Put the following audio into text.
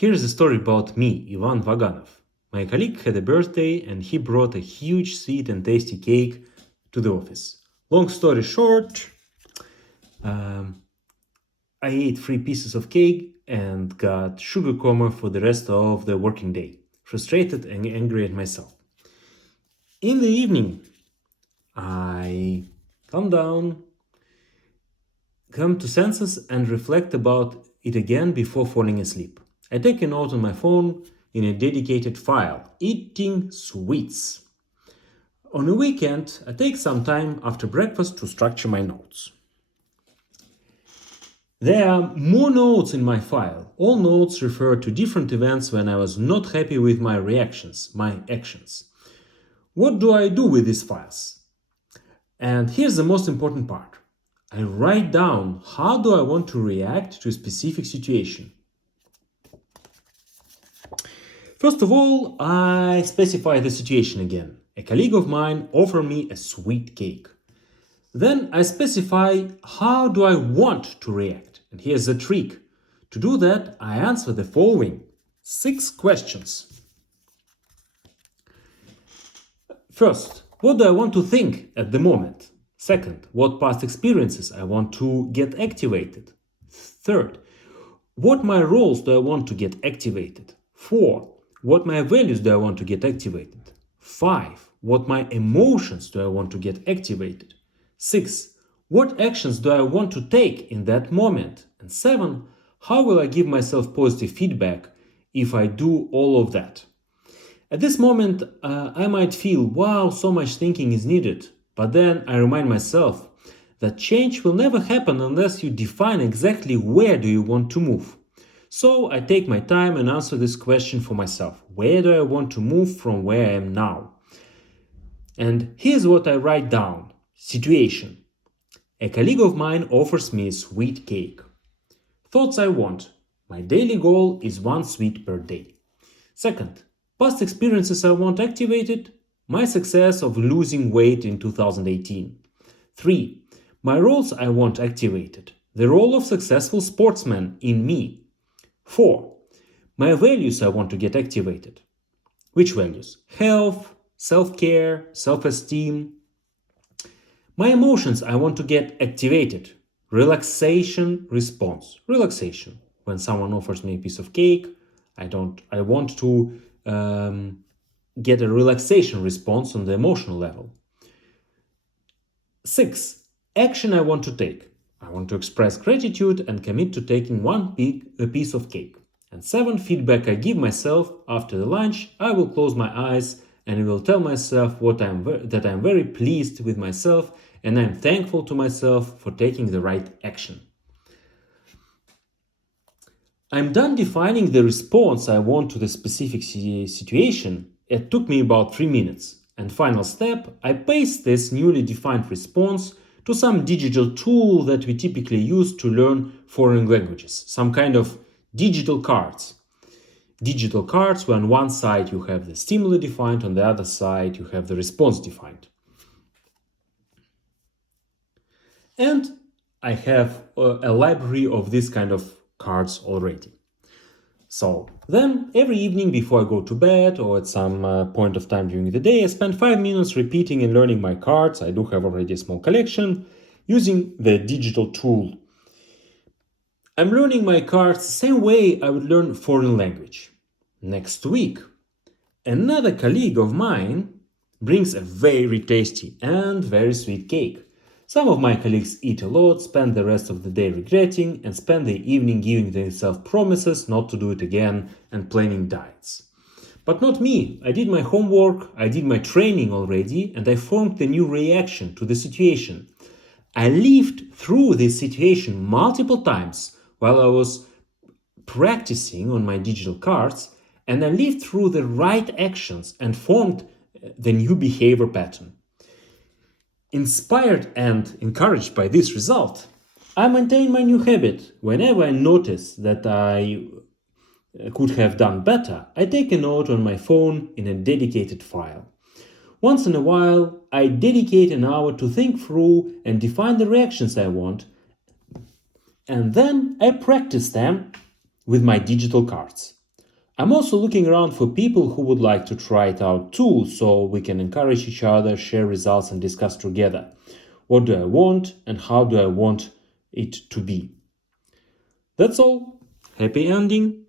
Here's a story about me, Ivan Vaganov. My colleague had a birthday and he brought a huge, sweet and tasty cake to the office. Long story short, I ate 3 pieces of cake and got sugar coma for the rest of the working day, frustrated and angry at myself. In the evening, I calm down, come to senses and reflect about it again before falling asleep. I take a note on my phone in a dedicated file, eating sweets. On a weekend, I take some time after breakfast to structure my notes. There are more notes in my file. All notes refer to different events when I was not happy with my reactions, my actions. What do I do with these files? And here's the most important part. I write down how do I want to react to a specific situation. First of all, I specify the situation again. A colleague of mine offered me a sweet cake. Then I specify how do I want to react. And here's the trick. To do that, I answer the following 6 questions. First, what do I want to think at the moment? Second, what past experiences I want to get activated? Third, what my roles do I want to get activated? 4, what my values do I want to get activated? 5, what my emotions do I want to get activated? 6, what actions do I want to take in that moment? And 7, how will I give myself positive feedback if I do all of that? At this moment, I might feel, wow, so much thinking is needed. But then I remind myself that change will never happen unless you define exactly where do you want to move. So I take my time and answer this question for myself. Where do I want to move from where I am now? And here's what I write down. Situation. A colleague of mine offers me a sweet cake. Thoughts I want. My daily goal is 1 sweet per day. Second, past experiences I want activated. My success of losing weight in 2018. 3. My roles I want activated. The role of successful sportsman in me. 4. My values I want to get activated. Which values? Health, self-care, self-esteem. My emotions I want to get activated. Relaxation response. Relaxation. When someone offers me a piece of cake, I want to get a relaxation response on the emotional level. 6. Action I want to take. I want to express gratitude and commit to taking a piece of cake. And 7. Feedback I give myself after the lunch. I will close my eyes and I will tell myself that I'm very pleased with myself and I'm thankful to myself for taking the right action. I'm done defining the response I want to the specific situation. It took me about 3 minutes. And final step, I paste this newly defined response to some digital tool that we typically use to learn foreign languages, some kind of digital cards. Digital cards where on one side you have the stimuli defined, on the other side you have the response defined. And I have a library of this kind of cards already. So then every evening before I go to bed or at some point of time during the day, I spend 5 minutes repeating and learning my cards. I do have already a small collection using the digital tool. I'm learning my cards the same way I would learn foreign language. Next week, another colleague of mine brings a very tasty and very sweet cake. Some of my colleagues eat a lot, spend the rest of the day regretting, and spend the evening giving themselves promises not to do it again and planning diets. But not me. I did my homework, I did my training already, and I formed a new reaction to the situation. I lived through this situation multiple times while I was practicing on my digital cards, and I lived through the right actions and formed the new behavior pattern. Inspired and encouraged by this result, I maintain my new habit. Whenever I notice that I could have done better, I take a note on my phone in a dedicated file. Once in a while, I dedicate an hour to think through and define the reactions I want, and then I practice them with my digital cards. I'm also looking around for people who would like to try it out too, so we can encourage each other, share results, and discuss together. What do I want and how do I want it to be? That's all. Happy ending!